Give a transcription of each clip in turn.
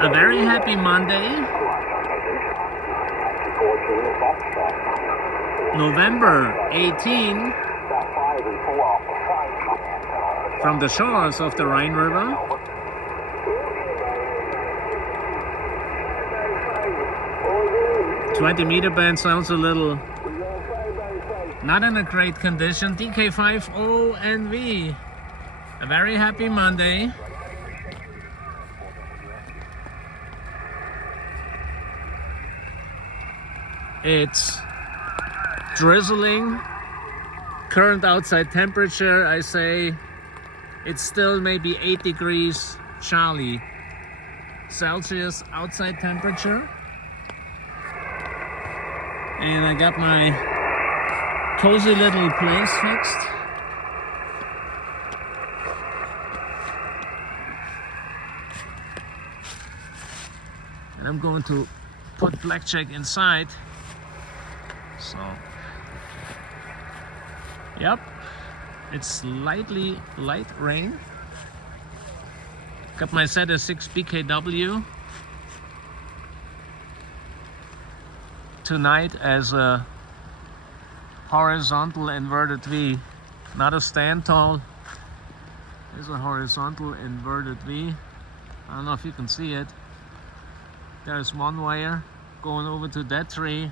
A very happy Monday, November 18, from the shores of the Rhine River. The 20-meter band sounds a little not in a great condition. DK50NV. A very happy Monday. It's drizzling. Current outside temperature, I say it's still maybe 8 degrees Charlie Celsius outside temperature. And I got my cozy little place fixed. And I'm going to put Blackjack inside. So, yep, it's slightly light rain. Got my ZS6 BKW tonight as a horizontal inverted V, not a stand tall. It's a horizontal inverted V. I don't know if you can see it. There's one wire going over to that tree,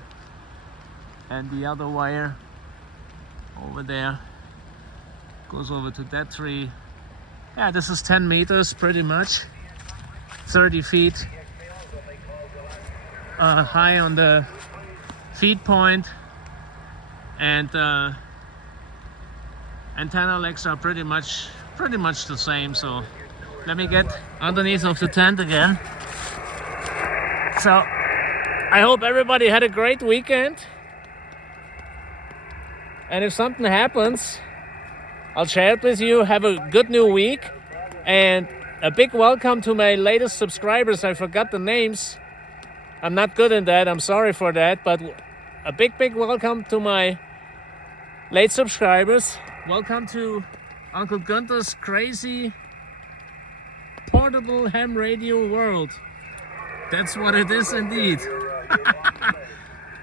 and the other wire over there goes over to that tree. Yeah, this is 10 meters pretty much, 30 feet high on the feed point, and antenna legs are pretty much the same. So let me get underneath of the tent again. So I hope everybody had a great weekend, and if something happens, I'll share it with you. Have a good new week, and a big welcome to my latest subscribers. I forgot the names. I'm not good in that. I'm sorry for that, but a big welcome to my late subscribers. Welcome to Uncle Gunther's crazy portable ham radio world. That's what it is indeed.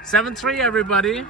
7-3 everybody.